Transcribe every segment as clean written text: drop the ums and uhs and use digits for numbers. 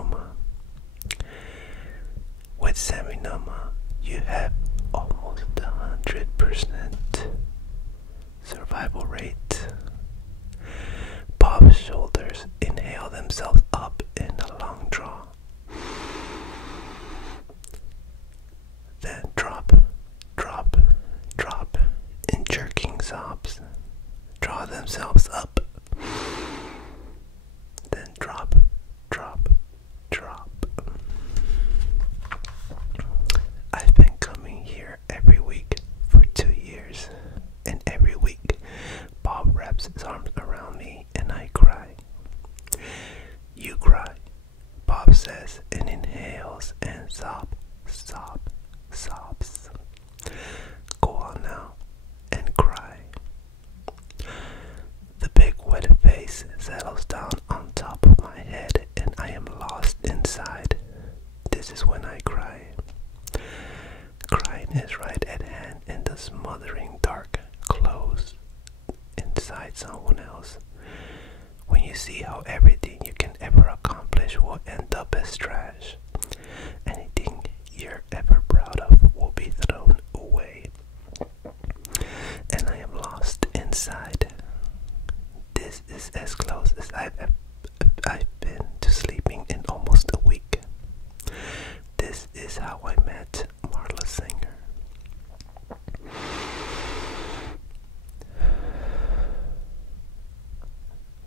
seminoma. With seminoma, you have almost 100% survival rate. Bob's shoulders inhale themselves up in a long draw. Then drop, drop, drop in jerking sobs. Draw themselves up. Then drop, drop, drop. I've been coming here every week for 2 years, and every week Bob wraps his arms around me and I cry. You cry, Bob says, and inhales and sobs. Go on now and cry. The big wet face settles down on top of my head and I am lost inside. This is when I cry. Crying is right at hand in the smothering dark, close inside someone else. When you see how everything you can ever accomplish will end up as trash. Anything you're ever proud of will be thrown away. And I am lost inside. This is as close as I've been to sleeping in almost a week. This is how I met Marla Singer.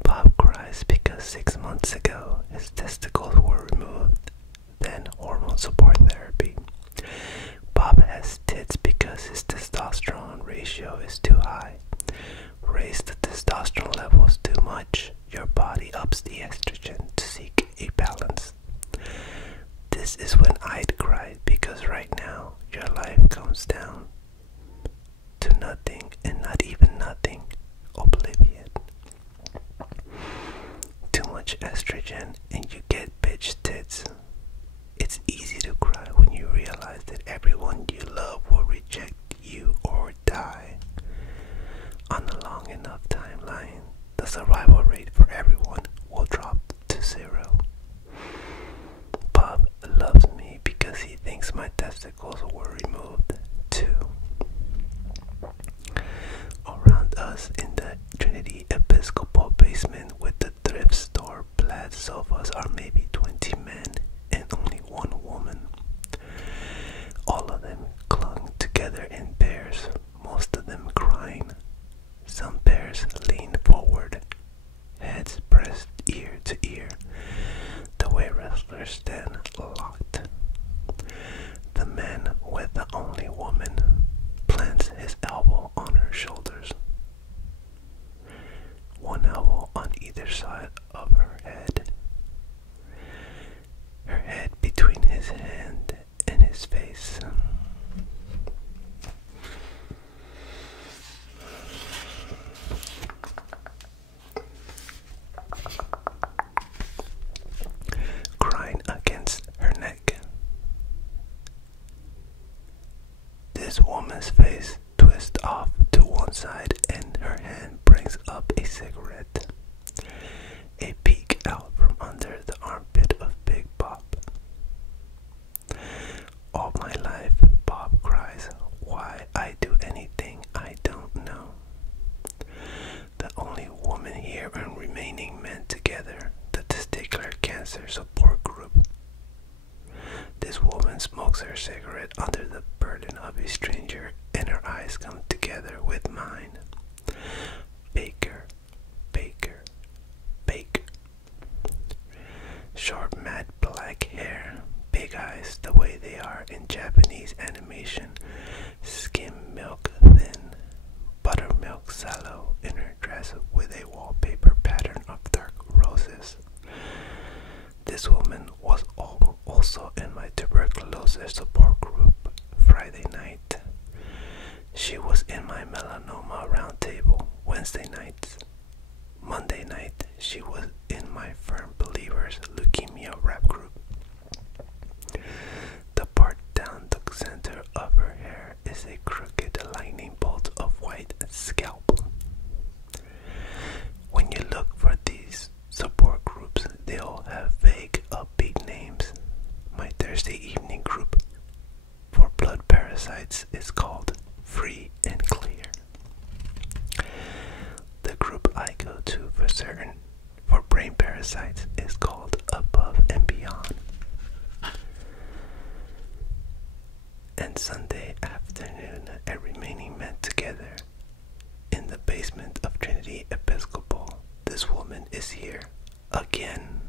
Bob cries because 6 months ago his testicles were removed, then hormone support therapy. Bob has tits because his testosterone ratio is too high. Raise the testosterone levels too much, your body ups the estrogen to seek a balance. This is when I'd cry because right now your life comes down to nothing and not even nothing, oblivion. Too much estrogen and you get bitch tits. It's easy to cry when you realize that everyone you love will reject you or die. On a long enough timeline, the survival rate for everyone will drop to 0. Bob loves me because he thinks my testicles were removed too. Around us in the Trinity Episcopal basement with the thrift store plaid sofas are maybe 20 men and only 1 woman. All of them clung together in pairs, most of them crying. Some pairs leaned forward, heads pressed ear to ear, the way wrestlers stand locked. The man with the only woman plants his elbow on her shoulders, one elbow on either side of her head between his hand and his face. Crying against her neck. This woman's face twists off to one side and her hand brings up a cigarette. A peek out from under the armpit of Big Bob. All my life, Bob cries, why I do anything I don't know. The only woman here and remaining men together, the testicular cancer support group. This woman smokes her cigarette under the burden of a stranger and her eyes come together with mine. Baker, Baker, Baker. Short, matte black hair, big eyes the way they are in Japanese animation, skim milk thin, buttermilk sallow in her dress with a wallpaper pattern of dark roses. This woman was also in my tuberculosis support group Friday night. She was in my melanoma roundtable Wednesday nights. Monday night, she was in my firm believers leukemia rap group. The part down the center of her hair is a crooked lightning bolt of white scalp. When you look for these support groups, they'll have vague upbeat parasites is called Free and Clear. The group I go to for brain parasites is called Above and Beyond. And Sunday afternoon, every meeting met together in the basement of Trinity Episcopal. This woman is here again.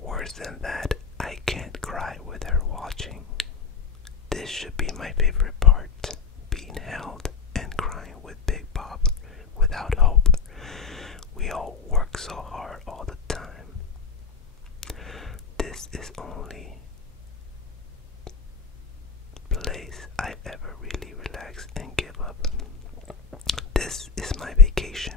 Worse than that, I can't cry with her watching. This should be my favorite part, being held and crying with Big Bob without hope. We all work so hard all the time. This is only place I've ever really relaxed and give up. This is my vacation.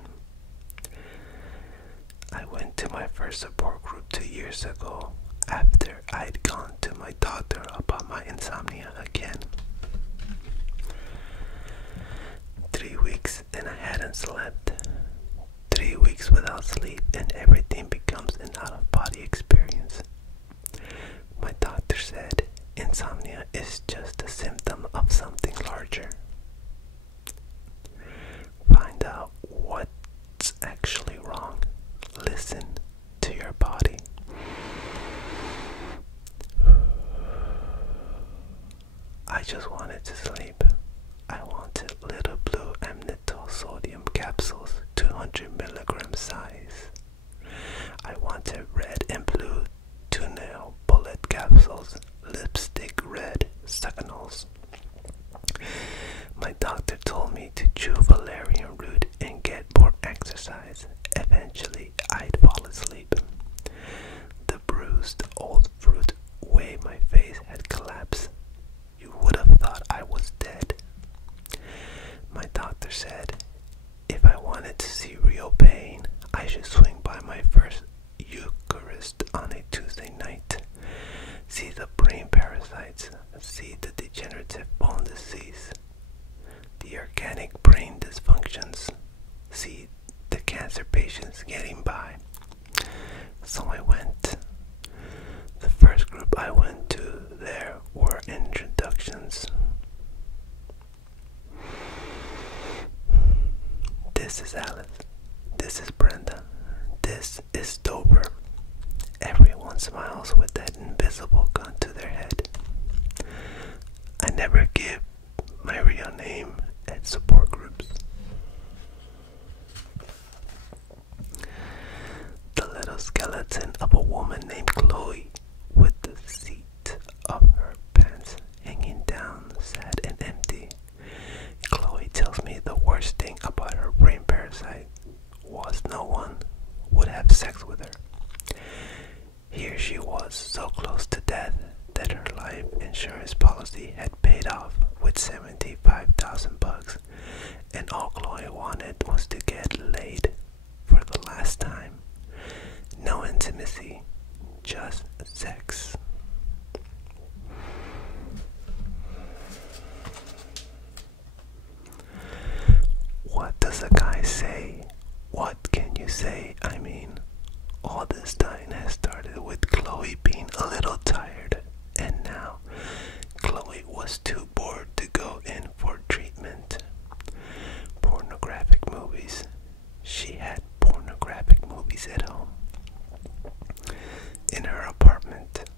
I went to my first support group 2 years ago after I'd gone to my doctor about my insomnia again. 3 weeks and I hadn't slept. 3 weeks without sleep and everything becomes an out-of-body experience. My doctor said insomnia is just a symptom of something larger. Find out what's actually wrong. Listen to your body. I just wanted to sleep. I wanted little blue amnitol sodium capsules, 200 milligram size. I wanted red and blue 2-nail bullet capsules, lipstick red succinals. My doctor told me to chew valerian root and get more exercise. Eventually, I'd fall asleep. The bruised old fruit way my face had collapsed. You would have thought I was dead. My doctor said if I wanted to see real pain, I should swing by my first Eucharist on a Tuesday night. See the brain parasites, see the degenerative bone disease, the organic brain dysfunctions, see the cancer patients getting by. So I went. The first group I went to there were introductions. This is Alice. This is Brenda. This is Dover. Everyone smiles with that invisible gun to their head. I never give my real name at support groups. The little skeleton of a woman named Chloe with the seat of her pants hanging down, sad and empty. Chloe tells me the worst thing about her brain parasite was no one would have sex with her. Here she was, so close to death that her life insurance policy had paid off with $75,000, and all Chloe wanted was to get laid for the last time. No intimacy, just sex. What does a guy say? What can you say? I mean, all this dying has started with Chloe being a little tired, and now Chloe was too bored to go in for treatment. Pornographic movies. She had pornographic movies at home. In her apartment.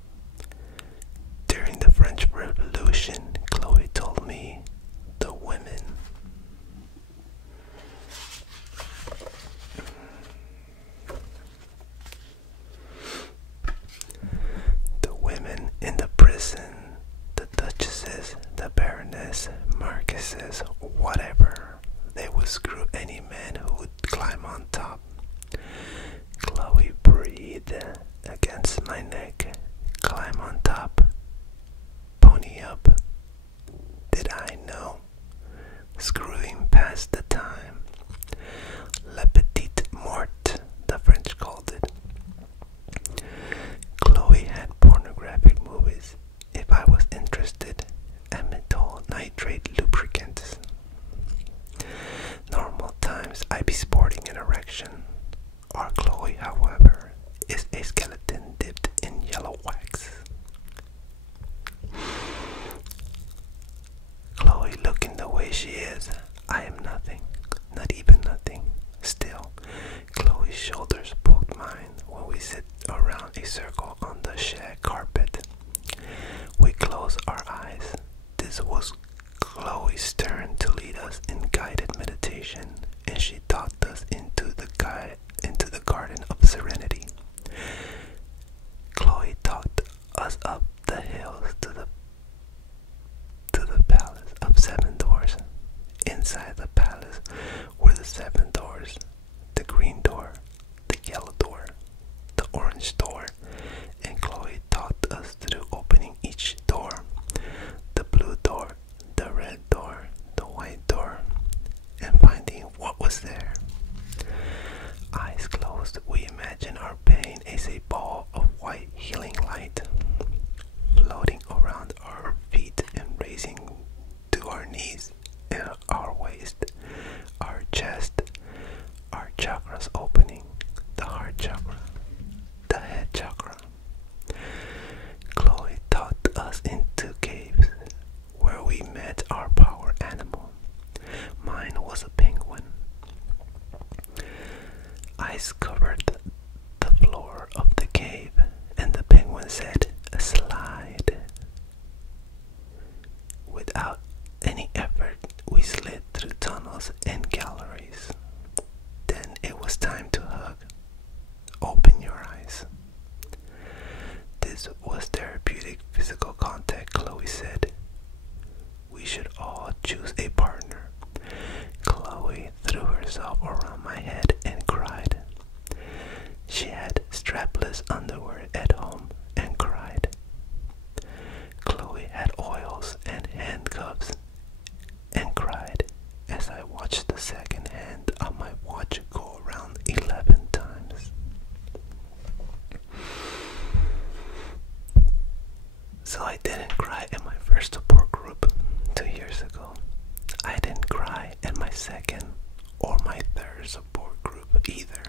During the French Revolution, Chloe told me the women strange door, and Chloe taught us through opening each door. The blue door, the red door, the white door, and finding what was there. Eyes closed, we imagine our pain as a ball of white healing light, floating around our feet and raising to our knees and our waist, our chest, our chakras opening, the heart chakra, the head chakra. Chloe taught us into caves where we met our power animal. Mine was a penguin. Ice covered the floor of the cave, and the penguin said, "Slide." Without any effort, we slid through tunnels and galleries. Then it was time to hug. Open your eyes. This was therapeutic physical contact, Chloe said. We should all choose a partner. Chloe threw herself around my head and cried. She had strapless underwear at home and cried. Chloe had oils and handcuffs and cried as I watched the second hand on my watch go around 11 times. So I didn't cry in my first support group 2 years ago. I didn't cry in my second or my third support group either.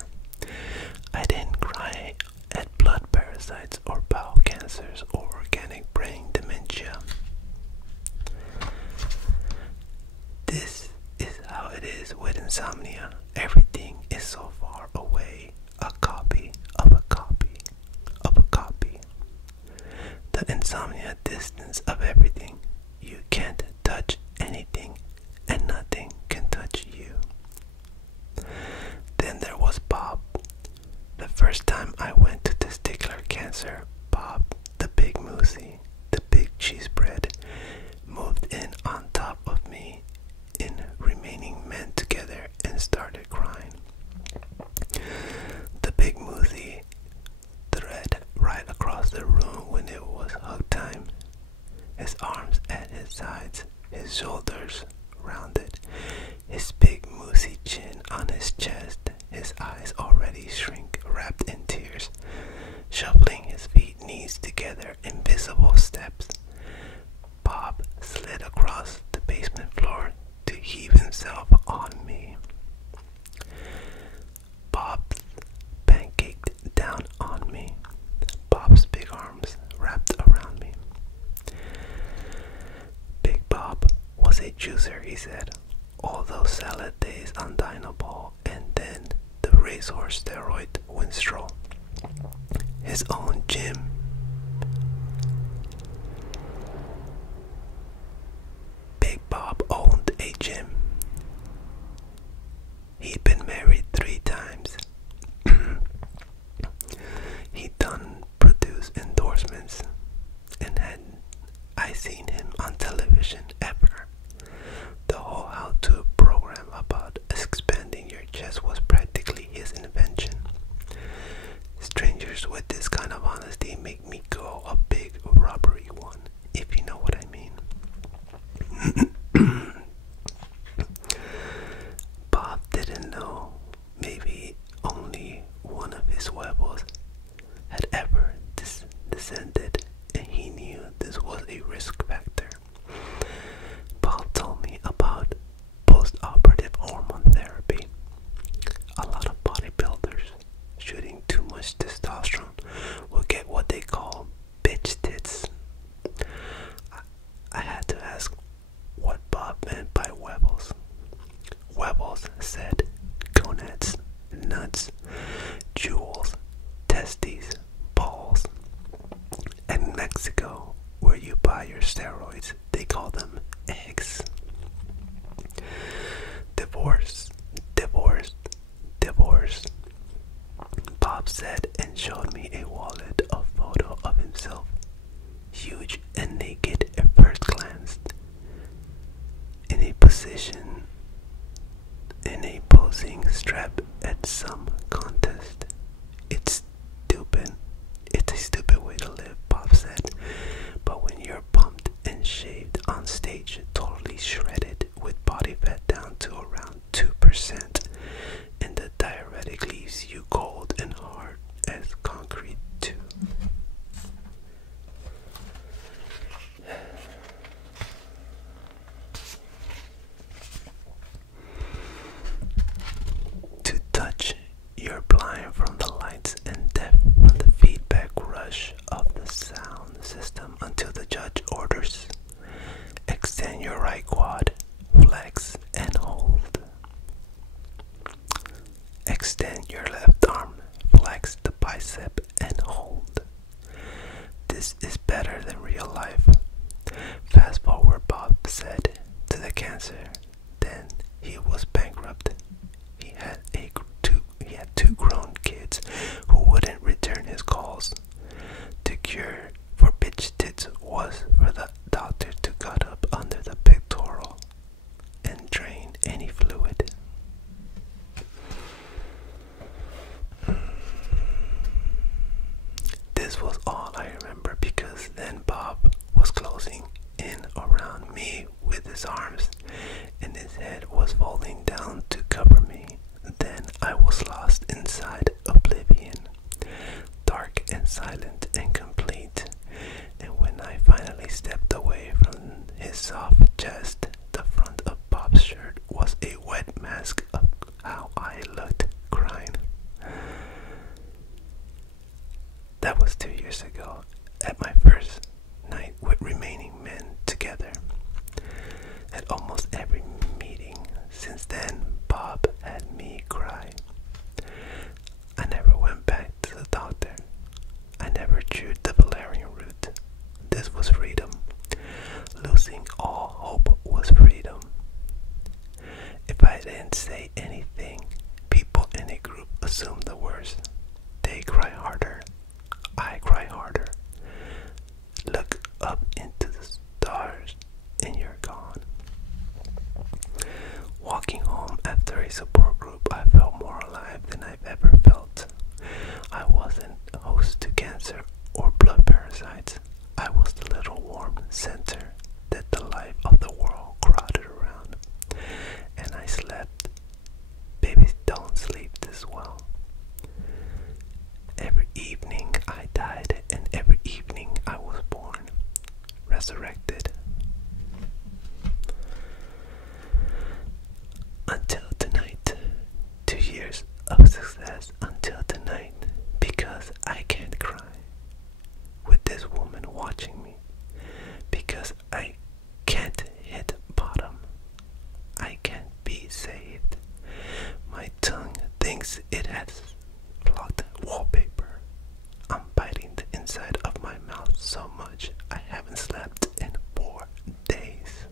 I didn't cry at blood parasites or bowel cancers or organic brain dementia. This is how it is with insomnia. Everything is so far away, a copy of a copy of a copy. The insomnia distance of everything. You can't touch anything and nothing can touch you. Then there was Bob. The first time I went to testicular cancer, Bob, the big moosey, the big cheese bread, moved in on top of me in remaining men together and started crying. The big moosey thread right across the room when it was hug time. His arms at his sides, his shoulders rounded, his big moosey chin on his chest, his eyes already shrink, wrapped in tears, shuffling his feet knees together, invisible steps. Bob slid across the basement floor to heave himself on me. Bob pancaked down on me, Bob's big arms wrapped around me. Big Bob was a juicer, he said. All those salad days on Dynaball and then the racehorse steroid Winstrol. His own gym. Big Bob owned a gym. He'd been married 3 times. He'd done produce endorsements and had I seen him on television ever. The whole how-to program about expanding your chest was practically his invention. Strangers with this kind of honesty make me go a big rubbery one, if you know what I mean. Bob didn't know. Maybe only one of his huevos had ever descended, and he knew this was a risk factor. Bob told me about post-operative hormone therapy. A lot of bodybuilders shooting too much testosterone will get what they call bitch tits. I had to ask what Bob meant by huevos. Huevos said gonads, nuts, jewels, testes, balls. In Mexico, where you buy your steroids, they call them eggs. Divorce, divorce, divorce. Bob said and showed me a wallet of photo of himself, huge and naked at first glance, in a posing strap at some contest. It's stupid, sip and hold. This is better than real life. Fast forward, Bob said to the cancer. Then he was bankrupt. He had two grown kids who wouldn't return his calls. The cure for bitch tits was for the doctor to cut up under the pectoral and drain any fluid. This was all I remember, because then Bob was closing in around me with his arms, and his head was falling down to cover me. Then I was lost inside oblivion, dark and silent and complete. And when I finally stepped away from his soft chest, the front of Bob's shirt was a wet mask of how I looked, crying. That was 2 years ago, at my first night with remaining men together. At almost every meeting since then, Bob had me cry. I never went back to the doctor. I never chewed the valerian root. This was freedom. Losing all hope was freedom. If I didn't say anything, people in a group assume the worst. They cry harder. I cry harder. Look up into the stars and you're gone. Walking home after a support group, I felt more alive than I've ever felt. I wasn't host to cancer or blood parasites. I was the little warm center that the life of the world crowded around. And I slept. Babies don't sleep this well. Every evening I died, and every evening I was born, resurrected. Until tonight, 2 years of success until tonight, because I can't cry with this woman watching me, because I can't hit bottom, I can't be saved. My tongue thinks it has blocked wallpaper. I'm biting the inside of my mouth so much I haven't slept in 4 days.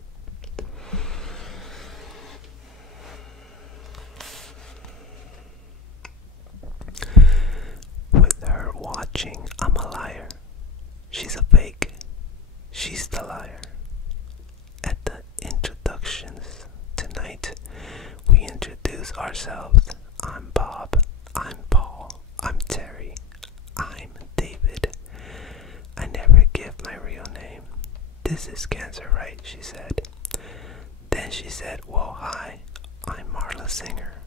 With her watching, I'm a liar. She's a fake. She's the liar. At the introductions tonight, we introduce ourselves. I'm Bob. I'm Paul. I'm Terry. I'm David. I never give my real name. This is cancer, right? She said. Then she said, well, hi, I'm Marla Singer.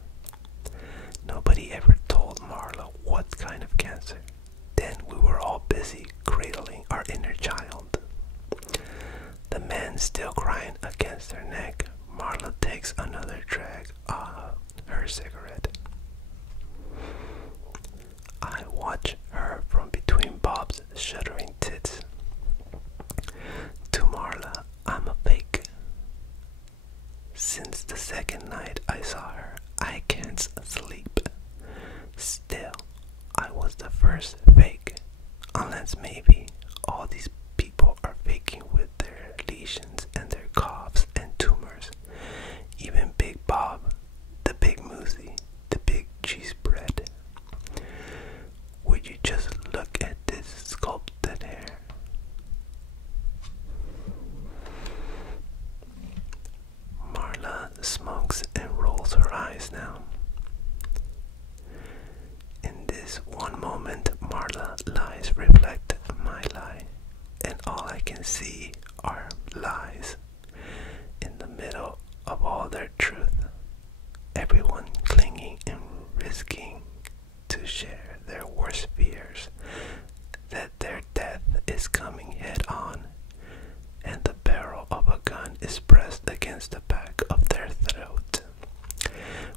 Nobody ever told Marla what kind of cancer. Then we were all busy cradling our inner child. The man still crying against her neck. Marla takes another drag of her cigarette. I watch her from between Bob's shuddering tits. To Marla, I'm a fake. Since the second night I saw her, I can't sleep. Still, I was the first fake. Unless maybe all these people are faking with their lesions and their coughs and tumors. Even Big Bob, the big Moosey, the big cheese bread. Would you just look at this sculpted hair? Marla smokes and rolls her eyes now. In this one moment, Marla lies reflect my lie, and all I can see are lies. In the middle of all their truth, everyone clinging and risking to share their worst fears, that their death is coming head on, and the barrel of a gun is pressed against the back of their throat.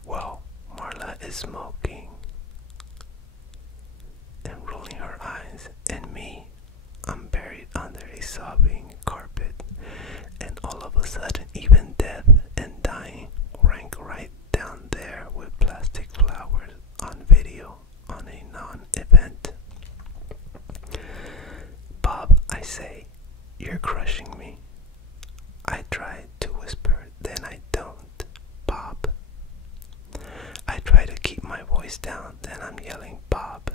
Well, Marla is smoking and rolling her eyes, and me, I'm buried under a sobbing carpet, and all of a sudden even death and dying rank right down there with plastic flowers on video on a non-event. you're crushing me. I try to whisper, then I don't. Bob. I try to keep my voice down, then I'm yelling, Bob.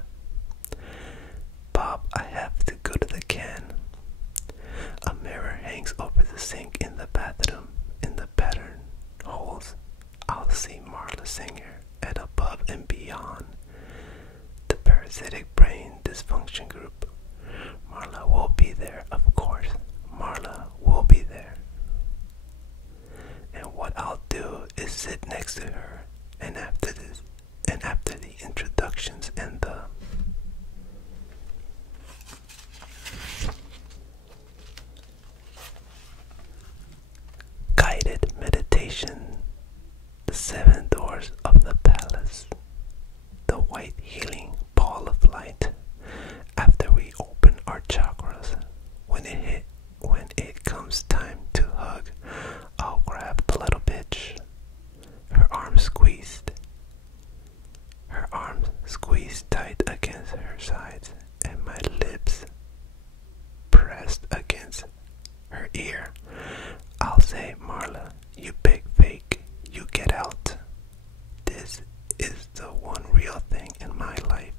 Bob, I have to go to the can. A mirror hangs over the sink in the bathroom. In the pattern holes, I'll see Marla Singer at Above and Beyond. The parasitic brain dysfunction group. Marla will be there, of course. Marla will be there. And what I'll do is sit next to her, and after the introductions and the guided meditation, the 7 doors of the palace, the white healing ball of light, after we open our chakras, when it comes time to hug, I'll grab the little bitch, her arms squeezed tight against her sides, and my lips pressed against her ear. I'll say, Marla, you big fake, you get out. This is the one real thing in my life,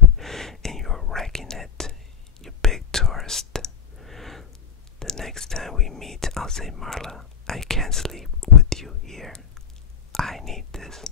and you're wrecking it, you big tourist. The next time we meet, I'll say, Marla, I can't sleep with you here. I need this.